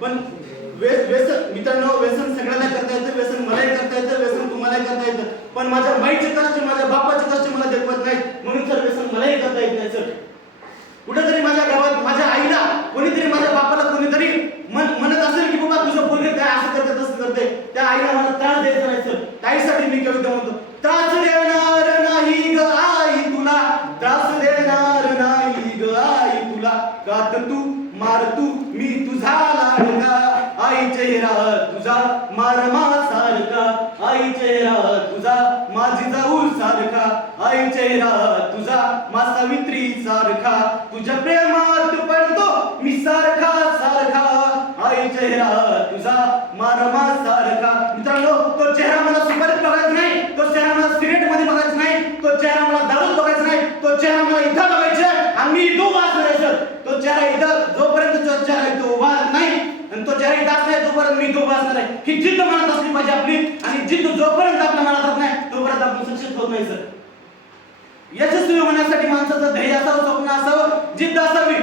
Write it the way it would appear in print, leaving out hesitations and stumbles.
पण व्यसन मित्रांनो, व्यसन सगळ्यांना करता येतं, व्यसन मलाही करता येतं, व्यसन तुम्हालाही करता येतं, पण माझ्या माईचे कष्ट, माझ्या बापाचे कष्ट मला देखवत नाही, म्हणून सर व्यसन मलाही करता येत नाही सर. कुठेतरी माझ्या गावात माझ्या आईला कोणीतरी, माझ्या बापाला कोणीतरी म्हणत असेल की बाबा तुझं पोरगे काय असं करते तसं करते, त्या आईला मला त्रास द्यायचा नाही सर. त्यासाठी मी कविता म्हणतो, त्रास देणार नाही ग आई तुला, त्रास देणार नाही ग आई तुला, कात तू मार तू मी तुझा लाडका, आई चेहरा तुझा मारमा सारखा, आई चेहरा तुझा माझी जाऊ सारखा, आई चेहरा तुझा मा सावित्री सारखा, तुझ्या प्रेमात पडतो मी सारखा सारखा, आई चेहरा तुझा मारमा सारखा. मित्रांनो, तो चेहरा मला सुपारीत बघायचा नाही, तो चेहरा मला सिगरेट मध्ये बघायचा नाही, तो चेहरा मला दारूत बघायचा नाही, तो चेहरा मला इथं बघायचा आणि मी इथं उभा असणार आहे सर. तो चेहरा इथं जोपर्यंत तो चेहरा इथं उभा नाही आणि तो चेहरा इथं असणार तोपर्यंत मी इथं उभा असणार आहे. ही जिद्द मनात असली पाहिजे आपली, आणि जिद्द जोपर्यंत आपल्या मनात असत नाही तोपर्यंत आपण सक्सेस होत नाही सर. यशस्वी होण्यासाठी माणसाचं ध्येय असावं, स्वप्न असावं, जिद्द असावी.